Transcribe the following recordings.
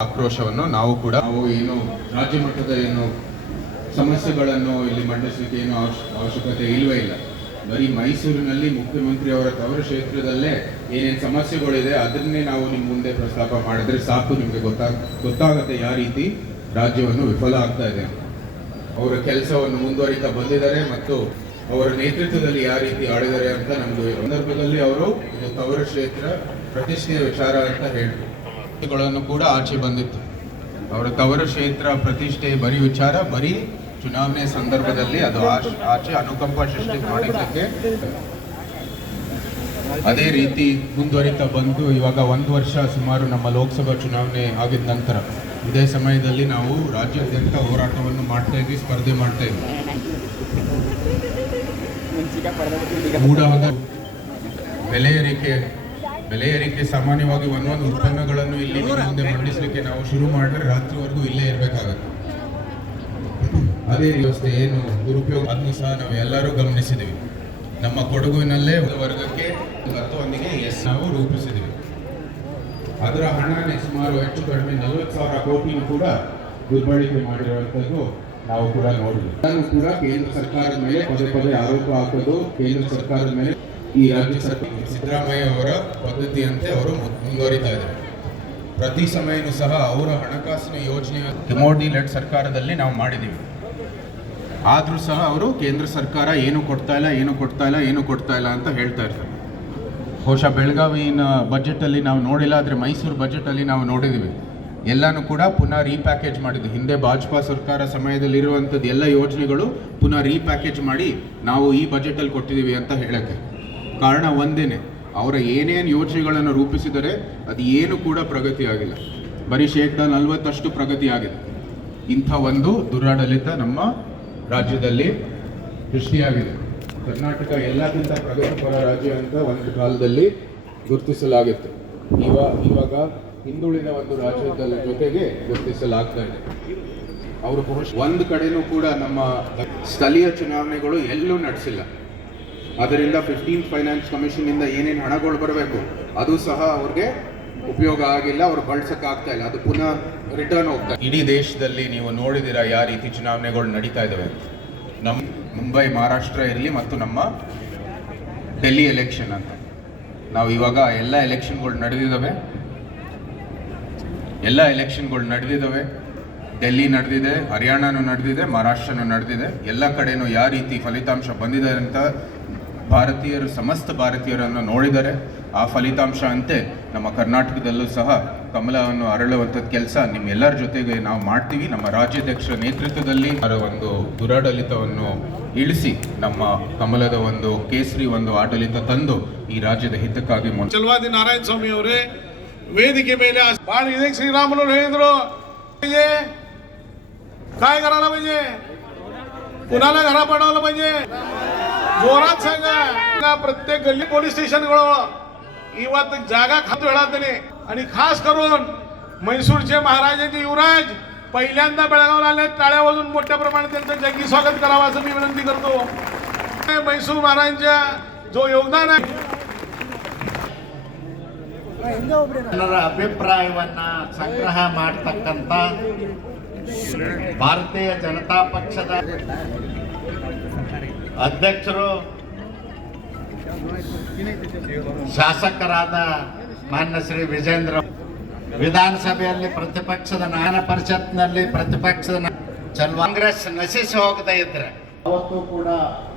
ಆಕ್ರೋಶವನ್ನು ನಾವು ಕೂಡ ನಾವು ಏನು ರಾಜ್ಯ ಮಟ್ಟದ ಏನು ಸಮಸ್ಯೆಗಳನ್ನು ಇಲ್ಲಿ ಮಂಡಿಸಲಿಕ್ಕೆ ಏನು ಅವಶ್ಯ- ಅವಶ್ಯಕತೆ ಇಲ್ವೇ ಇಲ್ಲ. ಬರೀ ಮೈಸೂರಿನಲ್ಲಿ ಮುಖ್ಯಮಂತ್ರಿ ಅವರ ತವರು ಕ್ಷೇತ್ರದಲ್ಲೇ ಏನೇನು ಸಮಸ್ಯೆಗಳಿದೆ ಅದನ್ನೇ ನಾವು ನಿಮ್ಮ ಮುಂದೆ ಪ್ರಸ್ತಾಪ ಮಾಡಿದ್ರೆ ಸಾಕು, ನಿಮಗೆ ಗೊತ್ತಾಗ ಗೊತ್ತಾಗುತ್ತೆ ಯಾವ ರೀತಿ ರಾಜ್ಯವನ್ನು ವಿಫಲ ಆಗ್ತಾ ಇದೆ. ಅವರ ಕೆಲಸವನ್ನು ಮುಂದುವರಿತಾ ಬಂದಿದ್ದಾರೆ ಮತ್ತು ಅವರ ನೇತೃತ್ವದಲ್ಲಿ ಯಾವ ರೀತಿ ಆಡಿದ್ದಾರೆ ಅಂತ ನಮಗೆ ಸಂದರ್ಭದಲ್ಲಿ ಅವರು ತವರು ಕ್ಷೇತ್ರ ಪ್ರತಿಷ್ಠೆಯ ವಿಚಾರ ಅಂತ ಹೇಳಿದ್ರು ಗಳನ್ನು ಕೂಡ ಆಚೆ ಬಂದಿತ್ತು. ಅವರ ತವರು ಕ್ಷೇತ್ರ ಪ್ರತಿಷ್ಠೆ ಬರೀ ವಿಚಾರ, ಬರೀ ಚುನಾವಣೆ ಸಂದರ್ಭದಲ್ಲಿ ಅದು ಆಚೆ- ಅನುಕಂಪ ಸೃಷ್ಟಿ ಮಾಡಿದ್ದಕ್ಕೆ ಅದೇ ರೀತಿ ಮುಂದುವರಿತಾ ಬಂದು ಇವಾಗ ಒಂದು ವರ್ಷ ಸುಮಾರು ನಮ್ಮ ಲೋಕಸಭಾ ಚುನಾವಣೆ ಆಗಿದ ನಂತರ ಇದೇ ಸಮಯದಲ್ಲಿ ನಾವು ರಾಜ್ಯಾದ್ಯಂತ ಹೋರಾಟವನ್ನು ಮಾಡ್ತಾ ಇದ್ವಿ, ಸ್ಪರ್ಧೆ ಮಾಡ್ತಾ ಇದ್ವಿ. ಬೆಲೆ ಏರಿಕೆ ಬೆಲೆ ಏರಿಕೆ ಸಾಮಾನ್ಯವಾಗಿ ಒಂದೊಂದು ಉತ್ಪನ್ನಗಳನ್ನು ಇಲ್ಲಿ ಮುಂದೆ ಮಂಡಿಸಲಿಕ್ಕೆ ನಾವು ಶುರು ಮಾಡಿದ್ರೆ ರಾತ್ರಿವರೆಗೂ ಇಲ್ಲೇ ಇರಬೇಕಾಗುತ್ತೆ. ಅದೇ ವ್ಯವಸ್ಥೆ ಏನು? ದುರುಪಯೋಗ ಅದನ್ನು ಸಹ ನಾವು ಎಲ್ಲರೂ ಗಮನಿಸಿದ್ದೀವಿ ನಮ್ಮ ಕೊಡಗುವಿನಲ್ಲೇ ವರ್ಗಕ್ಕೆ ಹತ್ತುವೊಂದಿಗೆ ಎಸ್ ನಾವು ರೂಪಿಸಿದ್ದೀವಿ ಅದರ ಹಣನೇ ಸುಮಾರು ಹೆಚ್ಚು ಕಡಿಮೆ ನಲವತ್ತು ಸಾವಿರ ಕೋಟಿನೂ ಕೂಡ ದುರ್ಬಳಕೆ ಮಾಡಿರುವಂಥದ್ದು ನಾವು ಕೂಡ ನೋಡಿದ್ವಿ. ಕೂಡ ಕೇಂದ್ರ ಸರ್ಕಾರದ ಮೇಲೆ ಪದೇ ಪದೇ ಆರೋಪ ಹಾಕೋದು ಕೇಂದ್ರ ಸರ್ಕಾರದ ಮೇಲೆ ಈ ರಾಜ್ಯ ಸರ್ಕಾರ ಸಿದ್ದರಾಮಯ್ಯ ಅವರ ಪದ್ಧತಿಯಂತೆ ಅವರು ಮುಂದುವರಿತಾ ಇದ್ದಾರೆ. ಪ್ರತಿ ಸಮಯನೂ ಸಹ ಅವರ ಹಣಕಾಸಿನ ಯೋಜನೆಯ ಮೋದಿ ಲೆಡ್ ಸರ್ಕಾರದಲ್ಲಿ ನಾವು ಮಾಡಿದ್ದೀವಿ. ಆದರೂ ಸಹ ಅವರು ಕೇಂದ್ರ ಸರ್ಕಾರ ಏನು ಕೊಡ್ತಾ ಇಲ್ಲ, ಏನು ಕೊಡ್ತಾ ಇಲ್ಲ, ಏನು ಕೊಡ್ತಾ ಇಲ್ಲ ಅಂತ ಹೇಳ್ತಾ ಇರ್ತಾರೆ. ಬಹುಶಃ ಬೆಳಗಾವಿನ ಬಜೆಟಲ್ಲಿ ನಾವು ನೋಡಿಲ್ಲ, ಆದರೆ ಮೈಸೂರು ಬಜೆಟಲ್ಲಿ ನಾವು ನೋಡಿದ್ದೀವಿ. ಎಲ್ಲನೂ ಕೂಡ ಪುನಃ ರೀಪ್ಯಾಕೇಜ್ ಮಾಡಿದ್ದು ಹಿಂದೆ ಭಾಜಪಾ ಸರ್ಕಾರ ಸಮಯದಲ್ಲಿರುವಂಥದ್ದು ಎಲ್ಲ ಯೋಜನೆಗಳು ಪುನಃ ರೀಪ್ಯಾಕೇಜ್ ಮಾಡಿ ನಾವು ಈ ಬಜೆಟಲ್ಲಿ ಕೊಟ್ಟಿದ್ದೀವಿ ಅಂತ ಹೇಳಕ್ಕೆ. ಕಾರಣ ಒಂದೇನೆ. ಅವರ ಏನೇನು ಯೋಜನೆಗಳನ್ನು ರೂಪಿಸಿದರೆ ಅದು ಏನು ಕೂಡ ಪ್ರಗತಿ ಆಗಿಲ್ಲ. ಬರೀ ಶೇಕಡ ನಲವತ್ತಷ್ಟು ಪ್ರಗತಿ ಆಗಿದೆ. ಇಂಥ ಒಂದು ದುರಾಡಳಿತ ನಮ್ಮ ರಾಜ್ಯದಲ್ಲಿ ಸೃಷ್ಟಿಯಾಗಿದೆ. ಕರ್ನಾಟಕ ಎಲ್ಲಕ್ಕಿಂತ ಪ್ರಗತಿಪರ ರಾಜ್ಯ ಅಂತ ಒಂದು ಕಾಲದಲ್ಲಿ ಗುರುತಿಸಲಾಗಿತ್ತು. ಇವಾಗ ಇವಾಗ ಹಿಂದುಳಿದ ಒಂದು ರಾಜ್ಯದ ಜೊತೆಗೆ ಗುರುತಿಸಲಾಗ್ತಾ ಇದೆ. ಅವರು ಒಂದು ಕಡೆನೂ ಕೂಡ ನಮ್ಮ ಸ್ಥಳೀಯ ಚುನಾವಣೆಗಳು ಎಲ್ಲೂ ನಡೆಸಿಲ್ಲ. ಅದರಿಂದ ಫಿಫ್ಟೀನ್ ಫೈನಾನ್ಸ್ ಕಮಿಷನಿಂದ ಏನೇನು ಹಣಗಳು ಬರಬೇಕು, ಅದು ಸಹ ಅವ್ರಿಗೆ ಉಪಯೋಗ ಆಗಿಲ್ಲ, ಅವ್ರು ಬಳಸಕ್ ಆಗ್ತಾ ಇಲ್ಲ. ಅದು ಪುನಃ ರಿಟರ್ನ್ ಹೋಗ್ತಾ ಇಡೀ ದೇಶದಲ್ಲಿ ನೀವು ನೋಡಿದಿರ ಯಾವ ರೀತಿ ಚುನಾವಣೆಗಳು ನಡೀತಾ ಇದ್ದಾವೆ ನಮ್ಮ ಮುಂಬೈ, ಮಹಾರಾಷ್ಟ್ರ ಇರಲಿ ಮತ್ತು ನಮ್ಮ ಡೆಲ್ಲಿ ಎಲೆಕ್ಷನ್ ಅಂತ. ನಾವು ಇವಾಗ ಎಲ್ಲ ಎಲೆಕ್ಷನ್ಗಳು ನಡೆದಿದ್ದಾವೆ ಎಲ್ಲ ಎಲೆಕ್ಷನ್ಗಳು ನಡೆದಿದ್ದಾವೆ ಡೆಲ್ಲಿ ನಡೆದಿದೆ, ಹರಿಯಾಣನೂ ನಡೆದಿದೆ, ಮಹಾರಾಷ್ಟ್ರನೂ ನಡೆದಿದೆ. ಎಲ್ಲ ಕಡೆಯೂ ಯಾವ ರೀತಿ ಫಲಿತಾಂಶ ಬಂದಿದೆ ಅಂತ ಭಾರತೀಯರು, ಸಮಸ್ತ ಭಾರತೀಯರನ್ನು ನೋಡಿದರೆ ಆ ಫಲಿತಾಂಶ ಅಂತೆ ನಮ್ಮ ಕರ್ನಾಟಕದಲ್ಲೂ ಸಹ ಕಮಲವನ್ನು ಅರಳುವಂಥದ್ದು ಕೆಲಸ ನಿಮ್ಮೆಲ್ಲರ ಜೊತೆಗೆ ನಾವು ಮಾಡ್ತೀವಿ. ನಮ್ಮ ರಾಜ್ಯಾಧ್ಯಕ್ಷರ ನೇತೃತ್ವದಲ್ಲಿ ಅವರ ಒಂದು ದುರಾಡಳಿತವನ್ನು ಇಳಿಸಿ ನಮ್ಮ ಕಮಲದ ಒಂದು ಕೇಸರಿ ಒಂದು ಆಡಳಿತ ತಂದು ಈ ರಾಜ್ಯದ ಹಿತಕ್ಕಾಗಿ ಚಲವಾದಿ ನಾರಾಯಣ ಸ್ವಾಮಿ ಅವರೇ, ವೇದಿಕೆ ಮೇಲೆ ಬಹಳ ಇದೆ. ಶ್ರೀರಾಮುಲು ಹೇಳಿದ್ರು काय करायला पाहिजे कुणाला घरा पडावलं जोरात सांगा. प्रत्येक गल्ली पोलीस स्टेशन इवात जागा खात वेळात आणि खास करून म्हैसूरचे महाराजांचे युवराज पहिल्यांदा बेळगावला आले टाळ्या वाजून मोठ्या प्रमाणात त्यांचं जगी स्वागत करावं असं मी विनंती करतो. म्हैसूर महाराजांच्या जो योगदान आहे. ಅಭಿಪ್ರಾಯವನ್ನ ಸಂಗ್ರಹ ಮಾಡ್ತಕ್ಕಂಥ ಭಾರತೀಯ ಜನತಾ ಪಕ್ಷದ ಅಧ್ಯಕ್ಷರು, ಶಾಸಕರಾದ ಮಾನ್ಯ ಶ್ರೀ ವಿಜೇಂದ್ರ ವಿಧಾನಸಭೆಯಲ್ಲಿ ಪ್ರತಿಪಕ್ಷದ ನಾನ ಪರಿಷತ್ನಲ್ಲಿ ಪ್ರತಿಪಕ್ಷದ ಕಾಂಗ್ರೆಸ್ ನಶಿಸಿ ಹೋಗದೇ ಇದ್ರೆ ಅವತ್ತು ಕೂಡ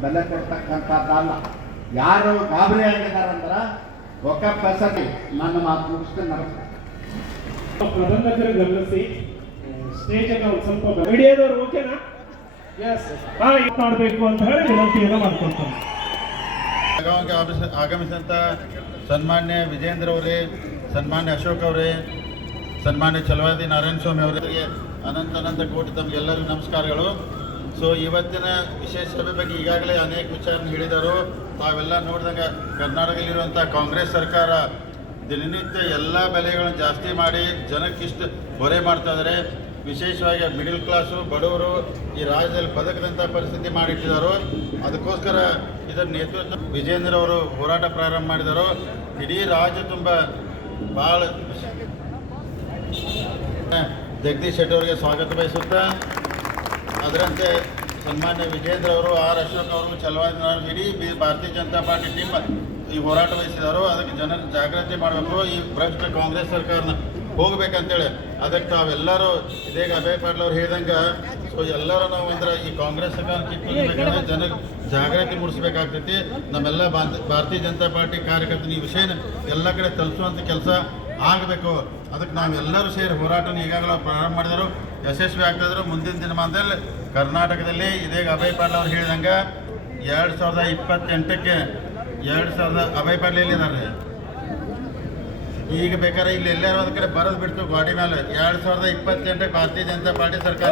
ಬೆಲೆ ಕೊಡ್ತಕ್ಕಂಥದ್ದಲ್ಲ. ಯಾರು ಗಾಬರಿ ಆಗಿದಾರಂದ್ರ ಒಕ್ಕ ಹೆಸರಿ ನನ್ನ ಮಾತು ಮುಗಿಸ್ತೀನಿ ಪ್ರಬಂಧಕರು ಗಮನಿಸಿ, ಸ್ಟೇಜ್ ಸ್ವಲ್ಪ ಮೀಡಿಯಾದವ್ರು ಓಕೆನಾ ಮಾಡಬೇಕು ಅಂತ ಆಗಮಿಸಿದಂಥ ಸನ್ಮಾನ್ಯ ವಿಜೇಂದ್ರ ಅವರೇ, ಸನ್ಮಾನ್ಯ ಅಶೋಕ್ ಅವರೇ, ಸನ್ಮಾನ್ಯ ಚಲವಾದಿ ನಾರಾಯಣ ಸ್ವಾಮಿ ಅವರಿಗೆ ಅನಂತ ಅನಂತ ಕೋಟಿ ತಮಗೆಲ್ಲರಿಗೂ ನಮಸ್ಕಾರಗಳು. ಸೊ ಇವತ್ತಿನ ವಿಶೇಷ ಸಭೆ ಬಗ್ಗೆ ಈಗಾಗಲೇ ಅನೇಕ ವಿಚಾರ ಹೇಳಿದರು. ತಾವೆಲ್ಲ ನೋಡಿದಾಗ ಕರ್ನಾಟಕದಲ್ಲಿರುವಂಥ ಕಾಂಗ್ರೆಸ್ ಸರ್ಕಾರ ದಿನನಿತ್ಯ ಎಲ್ಲ ಬೆಲೆಗಳನ್ನು ಜಾಸ್ತಿ ಮಾಡಿ ಜನಕ್ಕಿಷ್ಟು ಹೊರೆ ಮಾಡ್ತಾ ಇದ್ದಾರೆ ವಿಶೇಷವಾಗಿ ಮಿಡಿಲ್ ಕ್ಲಾಸು ಬಡವರು ಈ ರಾಜ್ಯದಲ್ಲಿ ಬದುಕದಂಥ ಪರಿಸ್ಥಿತಿ ಮಾಡಿಟ್ಟಿದ್ದಾರೆ ಅದಕ್ಕೋಸ್ಕರ ಇದರ ನೇತೃತ್ವ ವಿಜೇಂದ್ರ ಅವರು ಹೋರಾಟ ಪ್ರಾರಂಭ ಮಾಡಿದರು, ಇಡೀ ರಾಜ್ಯ ತುಂಬ ಭಾಳ ಜಗದೀಶ್ ಶೆಟ್ಟಿ ಅವರಿಗೆ ಸ್ವಾಗತ ಬಯಸುತ್ತಾ, ಅದರಂತೆ ಸನ್ಮಾನ್ಯ ವಿಜೇಂದ್ರ ಅವರು, ಆರ್ ಅಶೋಕ್ ಅವರು, ಚಲವಾದಿ ಅವರು ಇಡೀ ಭಾರತೀಯ ಜನತಾ ಪಾರ್ಟಿ ಟೀಮ್ ಈ ಹೋರಾಟ ವಹಿಸಿದಾರೋ, ಅದಕ್ಕೆ ಜನರು ಜಾಗೃತಿ ಮಾಡಬೇಕು. ಈ ಭ್ರಷ್ಟ ಕಾಂಗ್ರೆಸ್ ಸರ್ಕಾರನ ಹೋಗ್ಬೇಕಂತೇಳಿ. ಅದಕ್ಕೆ ತಾವೆಲ್ಲರೂ ಇದೀಗ ಅಭಯ ಪಾಟೀಲ್ ಅವ್ರು ಹೇಳಿದಂಗೆ, ಸೊ ಎಲ್ಲರೂ ನಾವು ಅಂದ್ರೆ ಈ ಕಾಂಗ್ರೆಸ್ ಸರ್ಕಾರ ಜನಕ್ಕೆ ಜಾಗೃತಿ ಮೂಡಿಸ್ಬೇಕಾಗ್ತೈತಿ. ನಮ್ಮೆಲ್ಲ ಭಾರತ- ಭಾರತೀಯ ಜನತಾ ಪಾರ್ಟಿ ಕಾರ್ಯಕರ್ತನ ಈ ವಿಷಯನ ಎಲ್ಲ ಕಡೆ ತಲುಪಿಸುವಂಥ ಕೆಲಸ ಆಗಬೇಕು. ಅದಕ್ಕೆ ನಾವೆಲ್ಲರೂ ಸೇರಿ ಹೋರಾಟನ ಈಗಾಗಲೇ ಪ್ರಾರಂಭ ಮಾಡಿದರು. ಯಶಸ್ವಿ ಆಗ್ತಾಯಿದ್ರು ಮುಂದಿನ ದಿನಮಾನದಲ್ಲಿ ಕರ್ನಾಟಕದಲ್ಲಿ ಇದೀಗ ಅಭಯ್ ಪಾಟೀಲ್ ಅವ್ರು ಹೇಳಿದಂಗೆ, ಎರಡು ಸಾವಿರದ ಇಪ್ಪತ್ತೆಂಟಕ್ಕೆ, ಎರಡು ಸಾವಿರದ, ಅಭಯ್ ಪಾಟೀಲ್ ಎಲ್ಲಿದ್ದಾರೆ? ಈಗ ಬೇಕಾದ್ರೆ ಇಲ್ಲಿ ಎಲ್ಲರೂ ಒಂದ್ ಕಡೆ ಬರೋದು ಬಿಡ್ತು, ಗಾಡಿ ಮೇಲೆ. ಎರಡು ಸಾವಿರದ ಇಪ್ಪತ್ತೆಂಟಕ್ಕೆ ಭಾರತೀಯ ಜನತಾ ಪಾರ್ಟಿ ಸರ್ಕಾರ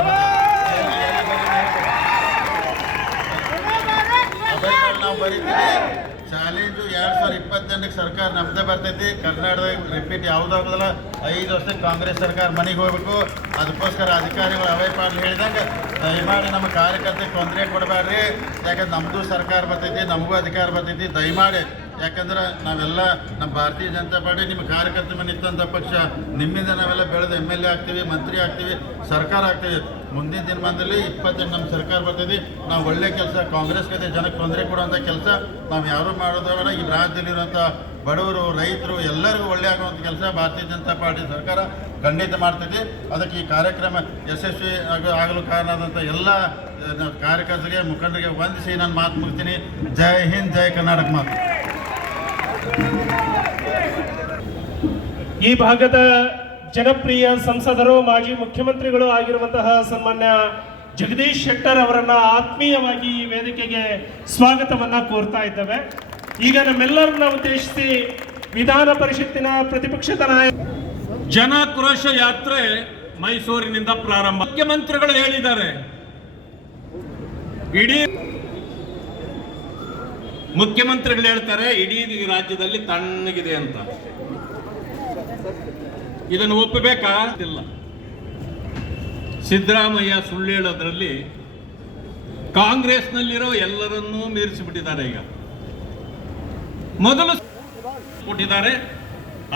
ನಾವು ಬರೀತೀವಿ. ಚಾಲೆಂಜು ಎರಡು ಸಾವಿರದ ಇಪ್ಪತ್ತೆಂಟಕ್ಕೆ ಸರ್ಕಾರ ನಮ್ದೇ ಬರ್ತೈತಿ. ಕರ್ನಾಟಕದಾಗ ರಿಪೀಟ್ ಯಾವುದಾಗೋದಿಲ್ಲ ಐದು ವರ್ಷಕ್ಕೆ ಕಾಂಗ್ರೆಸ್ ಸರ್ಕಾರ ಮನೆಗೆ ಹೋಗ್ಬೇಕು. ಅದಕ್ಕೋಸ್ಕರ ಅಧಿಕಾರಿಗಳು ಅವೇ ಪಾಟೀಲ್ ಹೇಳಿದಾಗ, ದಯಮಾಡಿ ನಮ್ಮ ಕಾರ್ಯಕರ್ತರಿಗೆ ತೊಂದರೆ ಕೊಡಬೇಡ್ರಿ. ಯಾಕಂದ್ರೆ ನಮ್ಮದು ಸರ್ಕಾರ ಬರ್ತೈತಿ, ನಮಗೂ ಅಧಿಕಾರ ಬರ್ತೈತಿ. ದಯಮಾಡಿ ಯಾಕಂದ್ರೆ ನಾವೆಲ್ಲ ನಮ್ಮ ಭಾರತೀಯ ಜನತಾ ಪಾರ್ಟಿ ನಿಮ್ಮ ಕಾರ್ಯಕರ್ತ ನಿಂತಂಥ ಪಕ್ಷ, ನಿಮ್ಮಿಂದ ನಾವೆಲ್ಲ ಬೆಳೆದು ಎಂ ಎಲ್ ಎ ಆಗ್ತೀವಿ, ಮಂತ್ರಿ ಆಗ್ತೀವಿ, ಸರ್ಕಾರ ಆಗ್ತೀವಿ. ಮುಂದಿನ ದಿನಮಾನದಲ್ಲಿ ಇಪ್ಪತ್ತೆಂಟು ನಮ್ಮ ಸರ್ಕಾರ ಬರ್ತೈತಿ. ನಾವು ಒಳ್ಳೆ ಕೆಲಸ, ಕಾಂಗ್ರೆಸ್ ಕತೆ ಜನಕ್ಕೆ ತೊಂದರೆ ಕೊಡುವಂಥ ಕೆಲಸ. ನಾವು ಯಾರು ಮಾಡೋದವರ ಈ ರಾಜ್ಯದಲ್ಲಿರುವಂಥ ಬಡವರು, ರೈತರು ಎಲ್ಲರಿಗೂ ಒಳ್ಳೆ ಆಗುವಂಥ ಕೆಲಸ ಭಾರತೀಯ ಜನತಾ ಪಾರ್ಟಿ ಸರ್ಕಾರ ಖಂಡಿತ ಮಾಡ್ತೈತಿ. ಅದಕ್ಕೆ ಈ ಕಾರ್ಯಕ್ರಮ ಯಶಸ್ವಿ ಆಗ ಆಗಲು ಕಾರಣ ಆದಂಥ ಎಲ್ಲ ಕಾರ್ಯಕರ್ತರಿಗೆ, ಮುಖಂಡರಿಗೆ ವಂದಿಸಿ ನಾನು ಮಾತು ಮುಗ್ತೀನಿ ಜೈ ಹಿಂದ್, ಜೈ ಕರ್ನಾಟಕ ಮಾತು. ಈ ಭಾಗದ ಜನಪ್ರಿಯ ಸಂಸದರು, ಮಾಜಿ ಮುಖ್ಯಮಂತ್ರಿಗಳು ಆಗಿರುವಂತಹ ಸನ್ಮಾನ್ಯ ಜಗದೀಶ್ ಶೆಟ್ಟರ್ ಅವರನ್ನ ಆತ್ಮೀಯವಾಗಿ ಈ ವೇದಿಕೆಗೆ ಸ್ವಾಗತವನ್ನ ಕೋರ್ತಾ ಇದ್ದೇವೆ. ಈಗ ನಮ್ಮೆಲ್ಲರನ್ನ ಉದ್ದೇಶಿಸಿ ವಿಧಾನ ಪರಿಷತ್ತಿನ ಪ್ರತಿಪಕ್ಷದ ನಾಯಕ ಜನಾಕ್ರೋಶ ಯಾತ್ರೆ ಮೈಸೂರಿನಿಂದ ಪ್ರಾರಂಭ. ಮುಖ್ಯಮಂತ್ರಿಗಳು ಹೇಳಿದ್ದಾರೆ. ಇಡೀ ಮುಖ್ಯಮಂತ್ರಿಗಳು ಹೇಳ್ತಾರೆ, ಇಡೀ ರಾಜ್ಯದಲ್ಲಿ ತಣ್ಣಗಿದೆ ಅಂತ. ಇದನ್ನು ಒಪ್ಪಬೇಕಾ? ಇಲ್ಲ. ಸಿದ್ದರಾಮಯ್ಯ ಸುಳ್ಳು ಹೇಳೋದ್ರಲ್ಲಿ ಕಾಂಗ್ರೆಸ್ನಲ್ಲಿರೋ ಎಲ್ಲರನ್ನೂ ಮೀರಿಸಿಬಿಟ್ಟಿದ್ದಾರೆ ಈಗ. ಮೊದಲು ಕೊಟ್ಟಿದ್ದಾರೆ.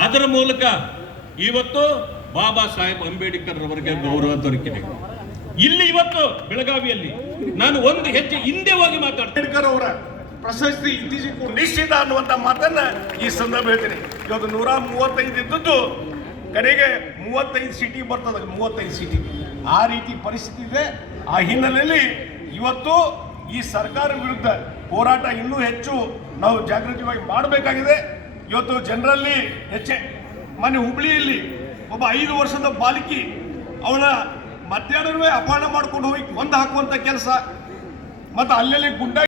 ಅದರ ಮೂಲಕ ಇವತ್ತು ಬಾಬಾ ಸಾಹೇಬ್ ಅಂಬೇಡ್ಕರ್ ಅವರಿಗೆ ಗೌರವ ದೊರಕಿದೆ. ಇಲ್ಲಿ ಇವತ್ತು ಬೆಳಗಾವಿಯಲ್ಲಿ ನಾನು ಒಂದು ಹೆಜ್ಜೆ ಹಿಂದೆ ಹೋಗಿ ಮಾತಾಡ್ತೇನೆ. ಪ್ರಶಸ್ತಿ ಇತ್ತೀಚೆಗೆ ನಿಶ್ಚಿತ ಅನ್ನುವಂಥ ಮಾತನ್ನ ಈ ಸಂದರ್ಭ ಹೇಳ್ತೀನಿ. ಇವತ್ತು ನೂರ ಮೂವತ್ತೈದು ಇದ್ದದ್ದು ಕಡೆಗೆ ಮೂವತ್ತೈದು ಸೀಟಿ ಬರ್ತದೆ, ಮೂವತ್ತೈದು ಸೀಟಿ. ಆ ರೀತಿ ಪರಿಸ್ಥಿತಿ ಇದೆ. ಆ ಹಿನ್ನೆಲೆಯಲ್ಲಿ ಇವತ್ತು ಈ ಸರ್ಕಾರ ವಿರುದ್ಧ ಹೋರಾಟ ಇನ್ನೂ ಹೆಚ್ಚು ನಾವು ಜಾಗೃತಿವಾಗಿ ಮಾಡಬೇಕಾಗಿದೆ. ಇವತ್ತು ಜನರಲ್ಲಿ ಹೆಚ್ಚೆ ಮನೆ ಹುಬ್ಳಿಯಲ್ಲಿ ಒಬ್ಬ ಐದು ವರ್ಷದ ಬಾಲಕಿ ಅವನ ಮಧ್ಯಾಹ್ನವೇ ಅಪಹರಣ ಮಾಡ್ಕೊಂಡು ಹೋಗಿ ಕೊಂದು ಹಾಕುವಂಥ ಕೆಲಸ. ಮತ್ತು ಅಲ್ಲಲ್ಲಿ ಗುಂಡ